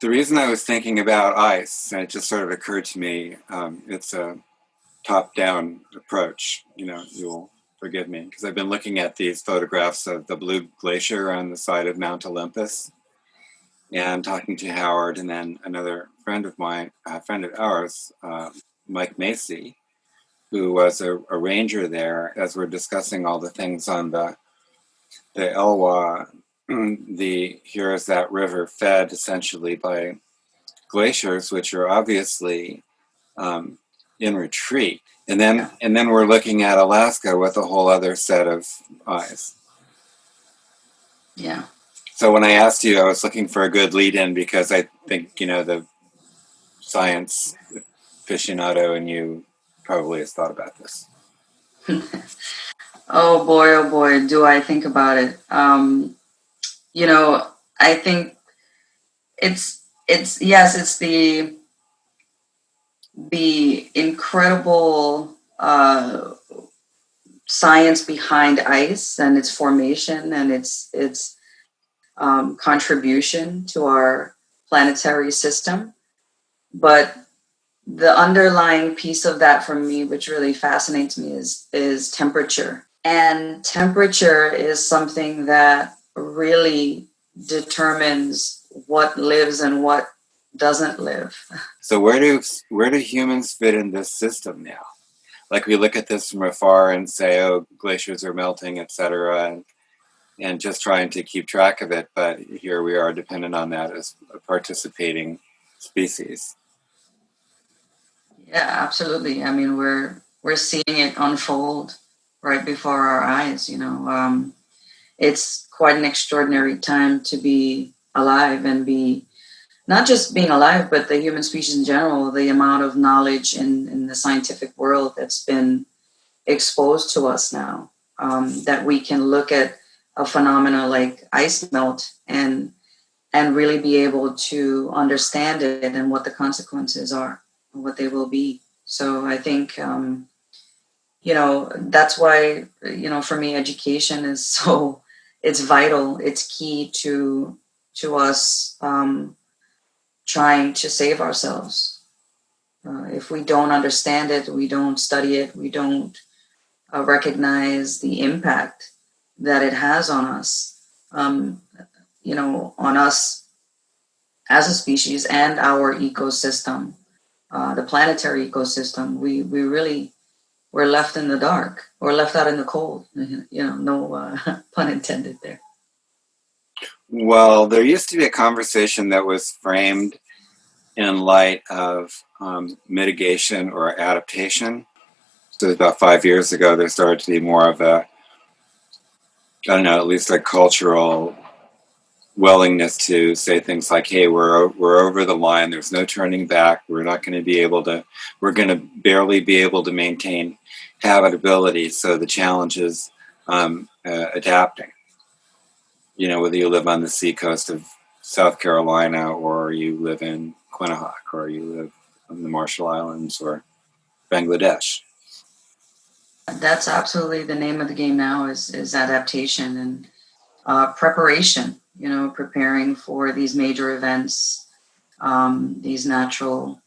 The reason I was thinking about ice, and it just sort of occurred to me, it's a top-down approach. You'll forgive me because I've been looking at these photographs of the blue glacier on the side of Mount Olympus, and talking to Howard, and then another friend of mine, a friend of ours, Mike Macy, who was a ranger there, as we're discussing all the things on the Elwha. Here is that river fed essentially by glaciers, which are obviously um, in retreat. Yeah. And then we're looking at Alaska with a whole other set of eyes. Yeah. So when I asked you, I was looking for a good lead in because I think, the science aficionado in you probably has thought about this. Oh boy, do I think about it. You know, I think it's yes, it's the incredible science behind ice and its formation and its contribution to our planetary system. But the underlying piece of that for me, which really fascinates me, is temperature. And temperature is something that really determines what lives and what doesn't live. So where do humans fit in this system now? Like we look at this from afar and say, oh, glaciers are melting, etc., and just trying to keep track of it. But here we are dependent on that as a participating species. Yeah, absolutely. I mean, we're seeing it unfold right before our eyes. It's quite an extraordinary time to be alive and be not just being alive, but the human species in general. The amount of knowledge in the scientific world that's been exposed to us now, that we can look at a phenomena like ice melt and really be able to understand it and what the consequences are, what they will be. So I think, that's why, for me, education is so, it's vital. It's key to us trying to save ourselves. If we don't understand it, we don't study it, we don't recognize the impact that it has on us, on us as a species and our ecosystem, the planetary ecosystem, we really we're left in the dark or left out in the cold. No pun intended there. Well, there used to be a conversation that was framed in light of mitigation or adaptation. So about 5 years ago, there started to be more of a, I don't know, at least a cultural willingness to say things like, "Hey, we're over the line. There's no turning back. We're not going to be able to. We're going to barely be able to maintain habitability. So the challenge is adapting. Whether you live on the seacoast of South Carolina or you live in Quinnipiac or you live on the Marshall Islands or Bangladesh." That's absolutely the name of the game now is adaptation and preparation. Preparing for these major events, these natural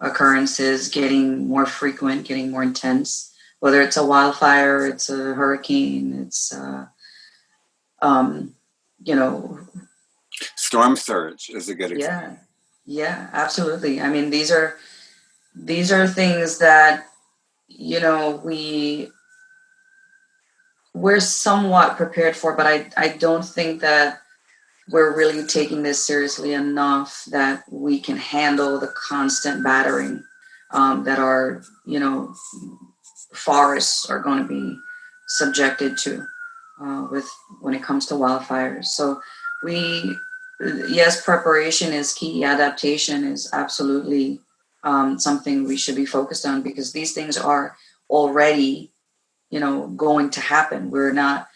occurrences getting more frequent, getting more intense. Whether it's a wildfire, it's a hurricane, it's you know, Storm surge is a good example. yeah, yeah, absolutely. I mean, these are things that we're somewhat prepared for, but I don't think that we're really taking this seriously enough that we can handle the constant battering that our forests are going to be subjected to with when it comes to wildfires. So we yes, preparation is key. Adaptation is absolutely something we should be focused on because these things are already going to happen. We're not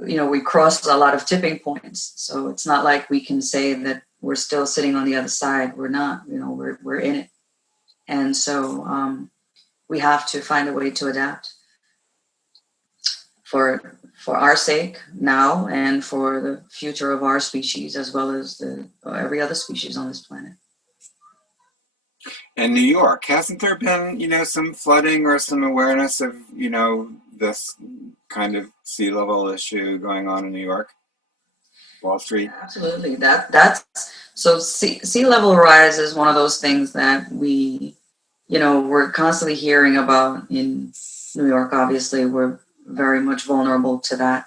we crossed a lot of tipping points, so it's not like we can say that we're still sitting on the other side. We're not. We're in it, and so we have to find a way to adapt for for our sake now and for the future of our species, as well as every other species on this planet. And New York, hasn't there been, some flooding or some awareness of, this kind of sea level issue going on in New York? Wall Street? Absolutely. That's so sea level rise is one of those things that we're constantly hearing about in New York. Obviously, we're very much vulnerable to that.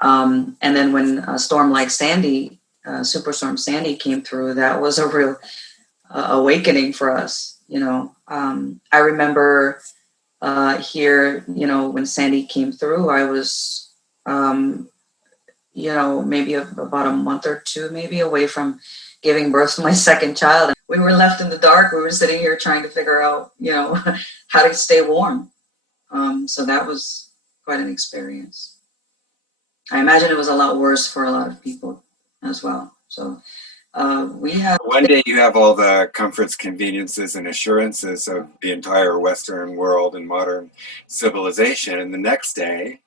And then when a storm like Sandy, Superstorm Sandy came through, that was a real awakening for us. I remember here, when Sandy came through, I was, maybe about a month or two, maybe away from giving birth to my second child. And we were left in the dark. We were sitting here trying to figure out, how to stay warm. So that was quite an experience. I imagine it was a lot worse for a lot of people as well. So we have one day you have all the comforts, conveniences, and assurances of the entire Western world and modern civilization, and the next day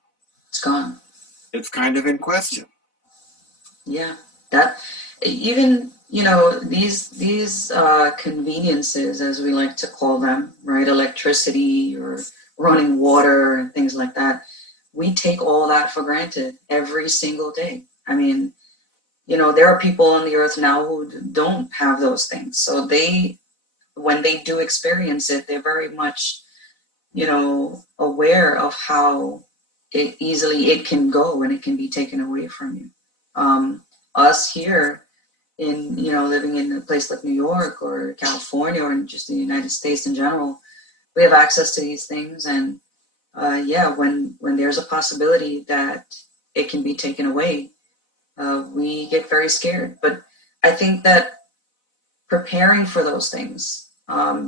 it's gone. It's kind of in question. Yeah, that even these conveniences, as we like to call them, right? Electricity or running water and things like that. We take all that for granted every single day. I mean, there are people on the earth now who don't have those things. So when they do experience it, they're very much, aware of how easily it can go and it can be taken away from you. Us here in, living in a place like New York or California or just the United States in general, we have access to these things. And when there's a possibility that it can be taken away, we get very scared. But I think that preparing for those things,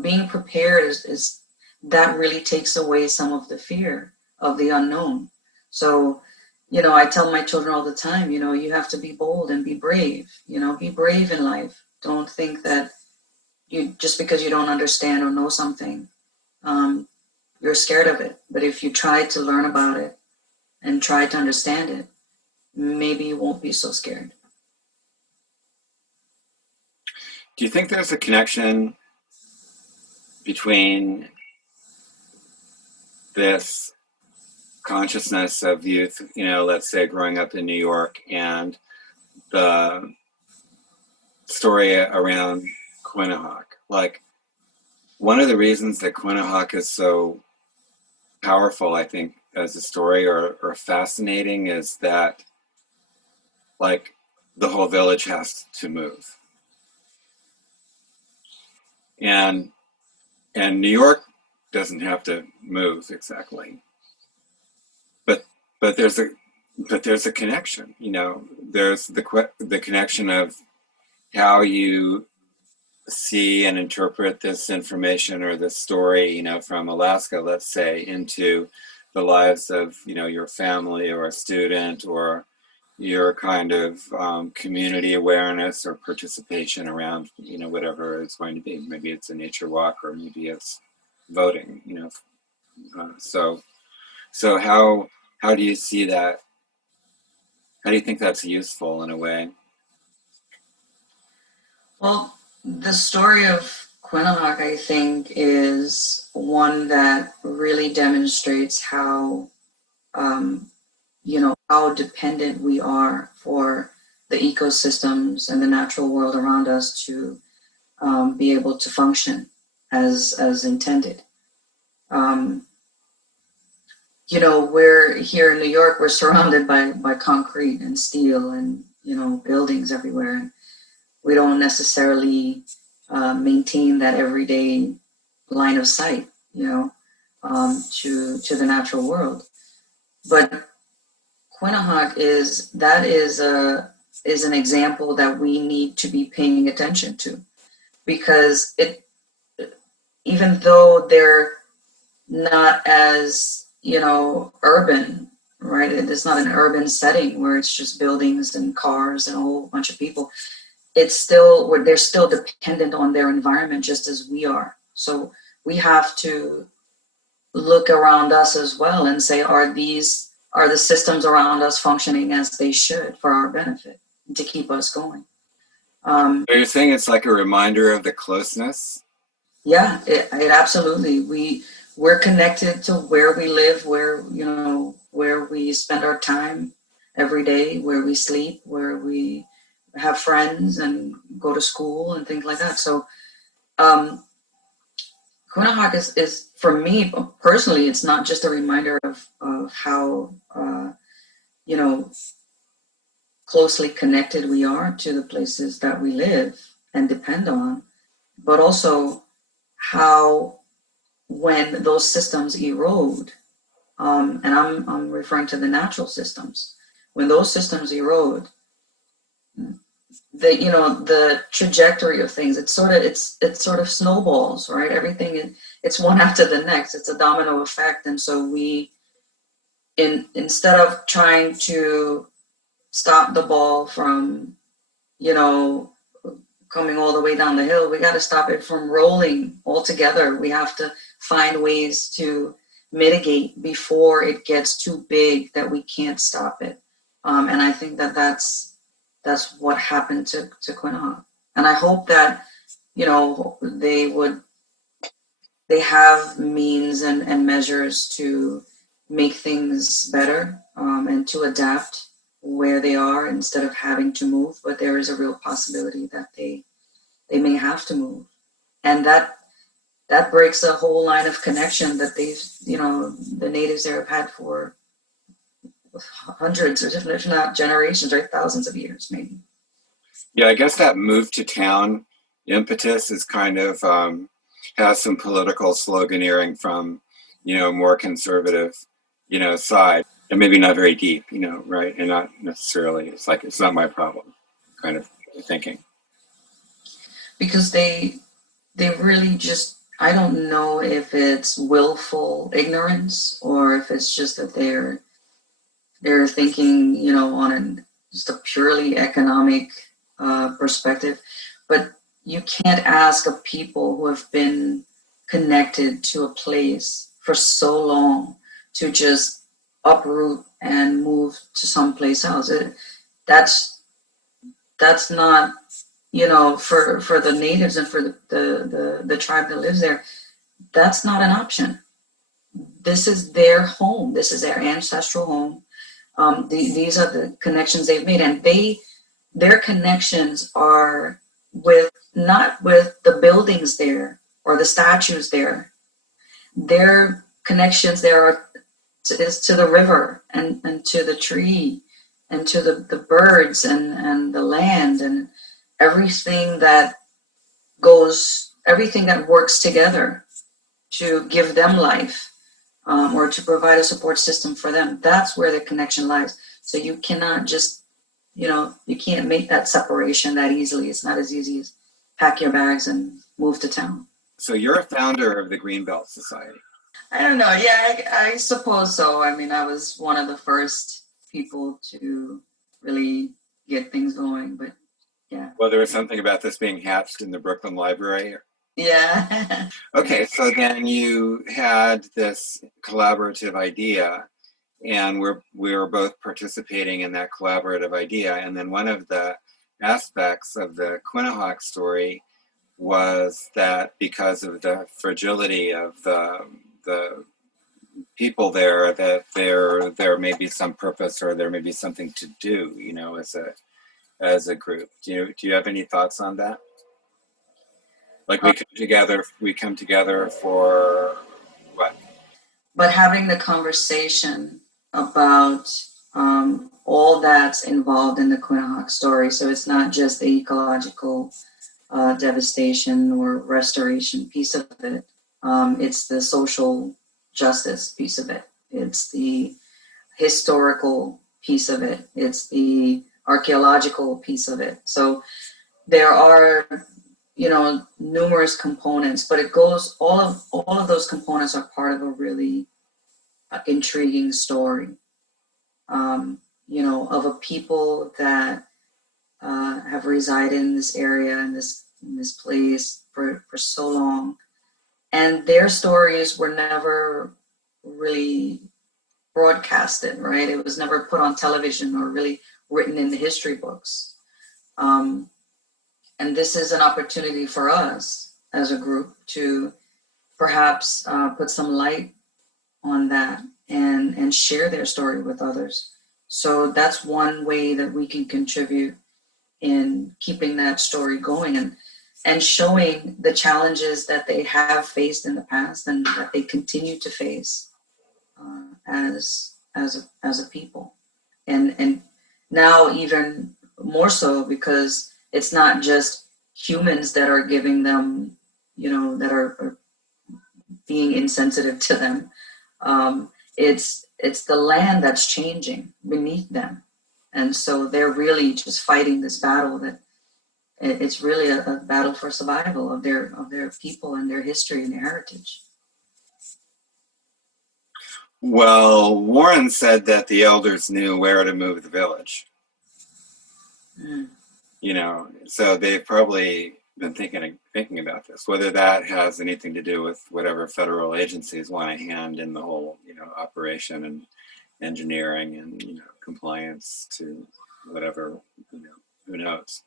being prepared is that really takes away some of the fear of the unknown. So, I tell my children all the time, you have to be bold and be brave, be brave in life. Don't think that just because you don't understand or know something, you're scared of it. But if you try to learn about it and try to understand it, maybe you won't be so scared. Do you think there's a connection between this consciousness of youth, let's say growing up in New York, and the story around Quinnipiac? Like, one of the reasons that Quinnipiac is so powerful, I think, as a story or fascinating is that, like, the whole village has to move. And New York doesn't have to move exactly. But there's a connection, there's the connection of how you see and interpret this information or this story, from Alaska, let's say, into the lives of, your family or a student or your kind of community awareness or participation around, whatever it's going to be. Maybe it's a nature walk or maybe it's voting, so how do you see that? How do you think that's useful in a way? Well, the story of Quinnipiac, I think, is one that really demonstrates how, how dependent we are for the ecosystems and the natural world around us to be able to function as intended. We're here in New York, we're surrounded by concrete and steel and, buildings everywhere. And we don't necessarily maintain that everyday line of sight, to the natural world. But Quinnipiac is an example that we need to be paying attention to, because even though they're not as urban, right? It's not an urban setting where it's just buildings and cars and a whole bunch of people. It's still where they're still dependent on their environment just as we are. So we have to look around us as well and say, are these are the systems around us functioning as they should for our benefit to keep us going. So you're saying it's like a reminder of the closeness? Yeah, it absolutely. We're connected to where we live, where, you know, where we spend our time every day, where we sleep, where we have friends and go to school and things like that. So Quinnahock is for me personally, it's not just a reminder of how you know, closely connected we are to the places that we live and depend on, but also how when those systems erode, and I'm referring to the natural systems, when those systems erode, the trajectory of things, it's sort of snowballs, right? Everything it's one after the next. It's a domino effect, and so instead of trying to stop the ball from, you know, coming all the way down the hill, we got to stop it from rolling altogether. We have to find ways to mitigate before it gets too big that we can't stop it. And I think that's what happened to Quinnahock. And I hope that, you know, they have means and measures to make things better, and to adapt where they are instead of having to move. But there is a real possibility that they may have to move, and that breaks a whole line of connection that the natives there have had for hundreds, or if not generations, or thousands of years, maybe. Yeah, I guess that move to town impetus is kind of has some political sloganeering from, more conservative, side, and maybe not very deep, right? And not necessarily, it's not my problem kind of thinking. Because they really just, I don't know if it's willful ignorance or if it's just that they're thinking, on just a purely economic perspective. But you can't ask of people who have been connected to a place for so long to just uproot and move to someplace else. That's not, for the natives and for the tribe that lives there, that's not an option. This is their home. This is their ancestral home. These are the connections they've made, and their connections are not with the buildings there or the statues there. Their connections there is to the river and to the tree and to the birds and the land and everything that works together to give them life, or to provide a support system for them. That's where the connection lies. So you cannot just, you can't make that separation that easily. It's not as easy as pack your bags and move to town. So you're a founder of the Greenbelt Society. I don't know. Yeah, I suppose so. I mean, I was one of the first people to really get things going, but yeah. Well, there was something about this being hatched in the Brooklyn Library. Yeah. Okay, so then you had this collaborative idea, and we were both participating in that collaborative idea. And then one of the aspects of the Quinnahock story was that because of the fragility of the people there, that there may be some purpose, or there may be something to do, as a group. Do you have any thoughts on that? Like we come together for what? But having the conversation about all that's involved in the Quinnahock story. So it's not just the ecological devastation or restoration piece of it. It's the social justice piece of it. It's the historical piece of it. It's the archaeological piece of it. So there are, numerous components, but it goes, all of those components are part of a really intriguing story, of a people that have resided in this area, in this place for so long, and their stories were never really broadcasted, right? It was never put on television or really written in the history books. And this is an opportunity for us as a group to perhaps put some light on that and share their story with others. So that's one way that we can contribute in keeping that story going and showing the challenges that they have faced in the past and that they continue to face as a people. And now even more so, because it's not just humans that are giving them, that are being insensitive to them. It's the land that's changing beneath them. And so they're really just fighting this battle that it's really a battle for survival of their people and their history and their heritage. Well, Warren said that the elders knew where to move the village. So they've probably been thinking about this, whether that has anything to do with whatever federal agencies want a hand in the whole, operation and engineering and, compliance to whatever, who knows.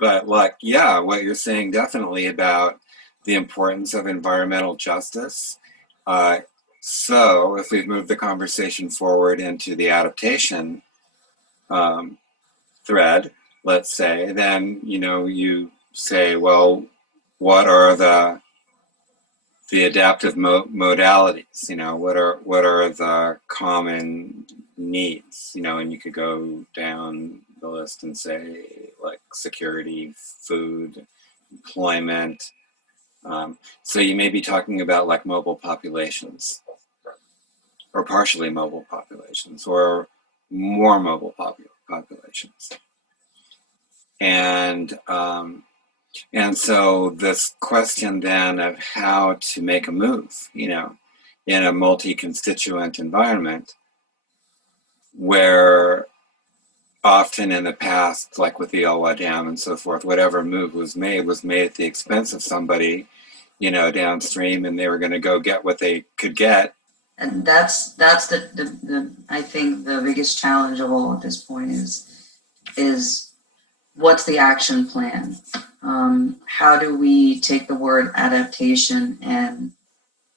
But what you're saying definitely about the importance of environmental justice. So if we've moved the conversation forward into the adaptation thread, let's say, then, you say, well, what are the adaptive modalities? What are the common needs? And you could go down the list and say, like, security, food, employment. So you may be talking about like mobile populations, or partially mobile populations, or more mobile populations. And so this question then of how to make a move, in a multi-constituent environment, where often in the past, like with the Elwha Dam and so forth, whatever move was made at the expense of somebody, downstream, and they were going to go get what they could get. And that's the I think the biggest challenge of all at this point is what's the action plan? How do we take the word adaptation and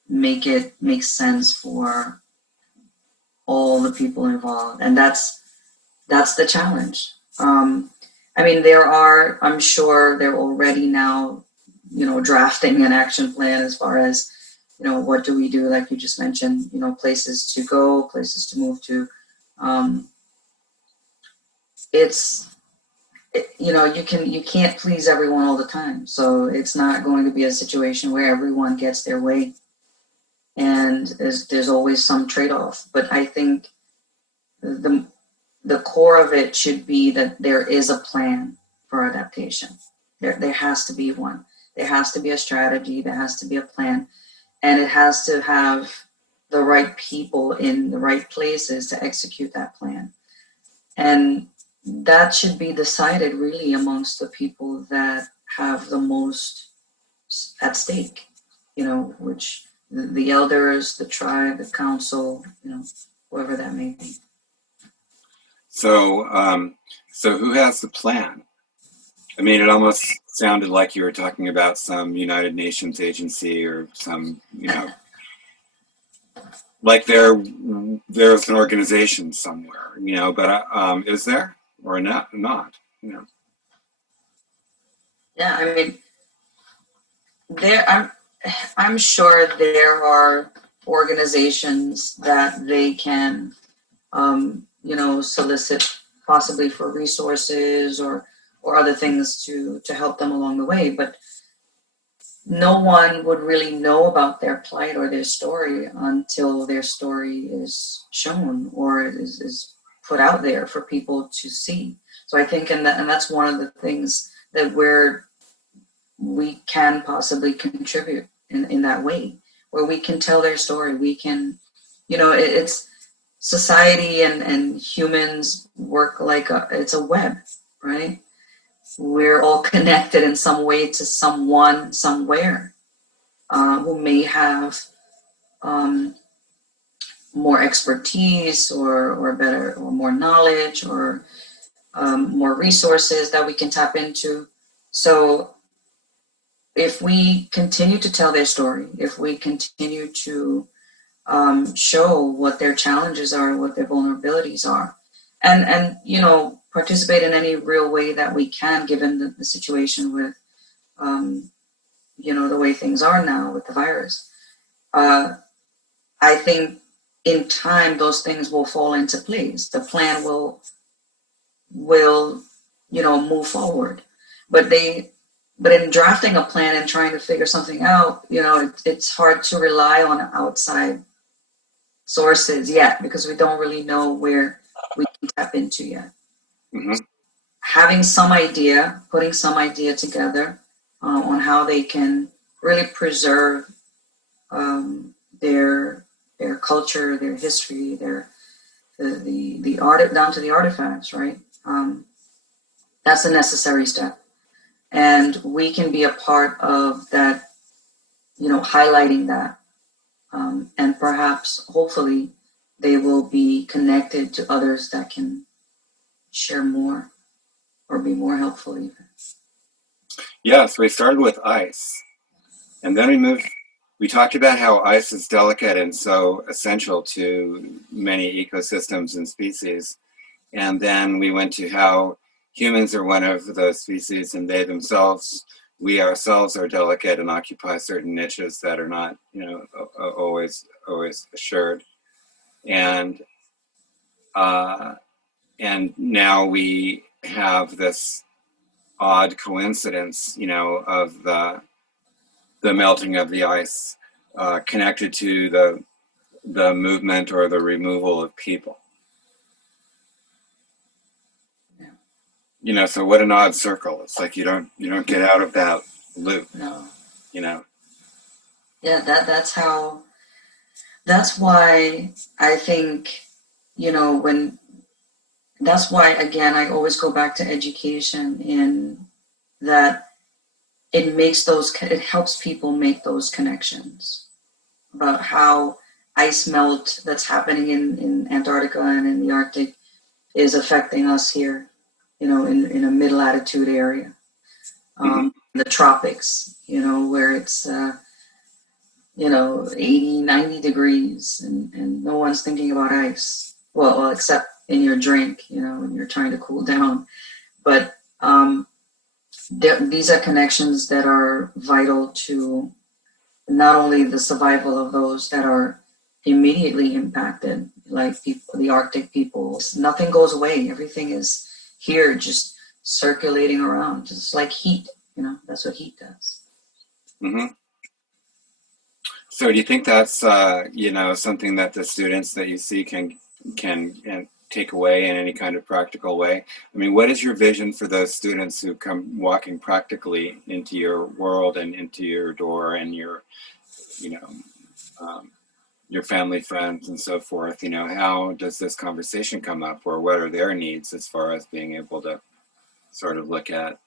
make it make sense for all the people involved? And that's the challenge. I'm sure they're already now, drafting an action plan as far as, what do we do? Like you just mentioned, places to go, places to move to. You can't please everyone all the time. So it's not going to be a situation where everyone gets their way. And there's always some trade-off. But I think the core of it should be that there is a plan for adaptation. There has to be one. There has to be a strategy. There has to be a plan. And it has to have the right people in the right places to execute that plan. And that should be decided really amongst the people that have the most at stake, which the elders, the tribe, the council, whoever that may be. So who has the plan? I mean, it almost sounded like you were talking about some United Nations agency or some, like there's an organization somewhere, but is there or not? Yeah, I'm sure there are organizations that they can, solicit possibly for resources or other things to help them along the way. But no one would really know about their plight or their story until their story is shown or is put out there for people to see. So I think, and that's one of the things that we can possibly contribute in that way, where we can tell their story. We can, it's society and humans work like it's a web, right? We're all connected in some way to someone somewhere who may have more expertise or better or more knowledge or more resources that we can tap into. So if we continue to tell their story, if we continue to show what their challenges are, what their vulnerabilities are, and you know, participate in any real way that we can, given the situation with you know, the way things are now with the virus. I think in time those things will fall into place. The plan will you know, move forward. But in drafting a plan and trying to figure something out, you know, it's hard to rely on outside sources yet, because we don't really know where we can tap into yet. Mm-hmm. Having some idea, putting some idea together on how they can really preserve their culture, their history, the art, down to the artifacts, right? That's a necessary step, and we can be a part of that, you know, highlighting that, and perhaps, hopefully, they will be connected to others that can share more or be more helpful even. Yeah, so we started with ice, and then we talked about how ice is delicate and so essential to many ecosystems and species. And then we went to how humans are one of those species, and we ourselves are delicate and occupy certain niches that are not, you know, always assured. And now we have this odd coincidence, you know, of the melting of the ice connected to the movement or the removal of people. Yeah. You know, so what an odd circle. It's like you don't get out of that loop. No. You know. Yeah, that's why I think, you know, that's why, again, I always go back to education, in that it helps people make those connections about how ice melt that's happening in Antarctica and in the Arctic is affecting us here, you know, in a mid-latitude area. The tropics, you know, where it's, you know, 80, 90 degrees, and no one's thinking about ice. Well, except in your drink, you know, when you're trying to cool down. But these are connections that are vital to not only the survival of those that are immediately impacted, like people, the Arctic people. Nothing goes away. Everything is here, just circulating around, just like heat. You know, that's what heat does. Mm-hmm. So do you think that's you know, something that the students that you see can take away in any kind of practical way? I mean, what is your vision for those students who come walking practically into your world and into your door and your, you know, your family, friends, and so forth? You know, how does this conversation come up, or what are their needs as far as being able to sort of look at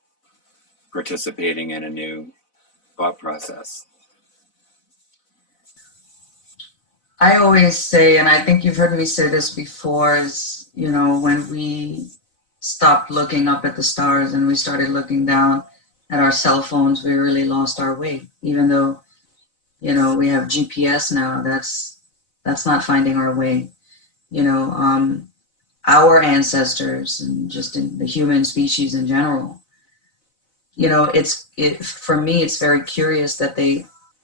participating in a new thought process? I always say, and I think you've heard me say this before, is, you know, when we stopped looking up at the stars and we started looking down at our cell phones, we really lost our way. Even though, you know, we have GPS now, that's not finding our way. You know, our ancestors and just in the human species in general, you know, for me, it's very curious that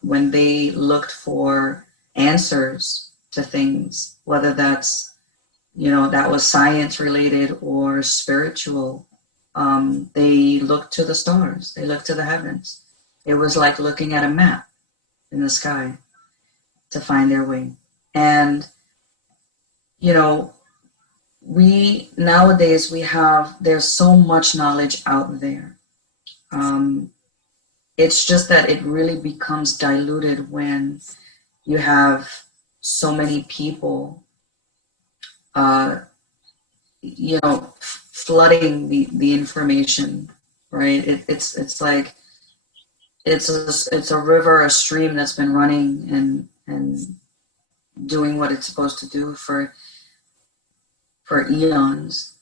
when they looked for answers to things, whether that's, you know, that was science related or spiritual, they looked to the stars, they looked to the heavens. It was like looking at a map in the sky to find their way. And, you know, nowadays there's so much knowledge out there. It's just that it really becomes diluted when you have so many people, you know, flooding the information, right? It's like it's a river, a stream that's been running and doing what it's supposed to do for eons,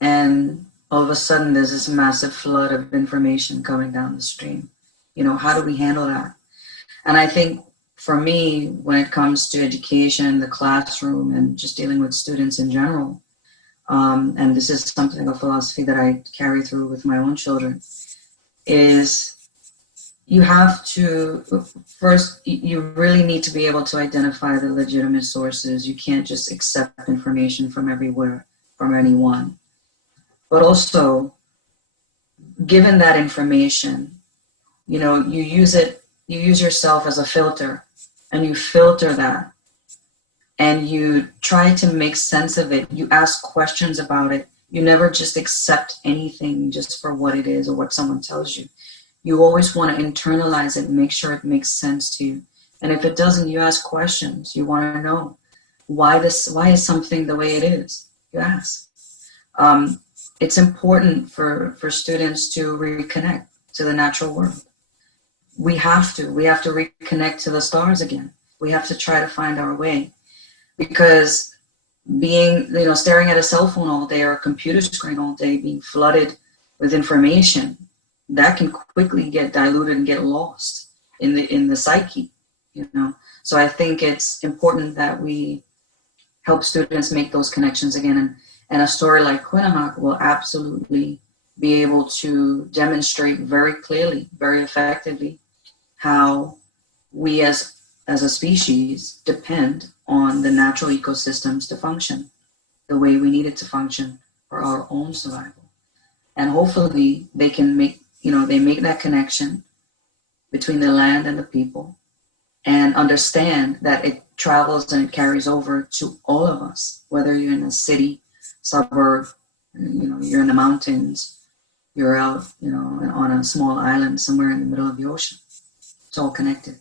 and all of a sudden there's this massive flood of information coming down the stream. You know, how do we handle that? And I think for me, when it comes to education, the classroom, and just dealing with students in general, and this is something, a philosophy that I carry through with my own children, is you have to, first, you really need to be able to identify the legitimate sources. You can't just accept information from everywhere, from anyone. But also, given that information, you know, you use yourself as a filter, and you filter that, and you try to make sense of it. You ask questions about it. You never just accept anything just for what it is or what someone tells you. You always want to internalize it and make sure it makes sense to you. And if it doesn't, you ask questions. You want to know why is something the way it is? You ask. It's important for students to reconnect to the natural world. We have to reconnect to the stars again. We have to try to find our way, because staring at a cell phone all day or a computer screen all day, being flooded with information, that can quickly get diluted and get lost in the psyche, you know. So I think it's important that we help students make those connections again. And a story like Quinnipiac will absolutely be able to demonstrate very clearly, very effectively, how we as a species depend on the natural ecosystems to function the way we need it to function for our own survival. And hopefully they can make that connection between the land and the people, and understand that it travels and it carries over to all of us, whether you're in a city, suburb, you're in the mountains, you're out, on a small island somewhere in the middle of the ocean. It's all connected.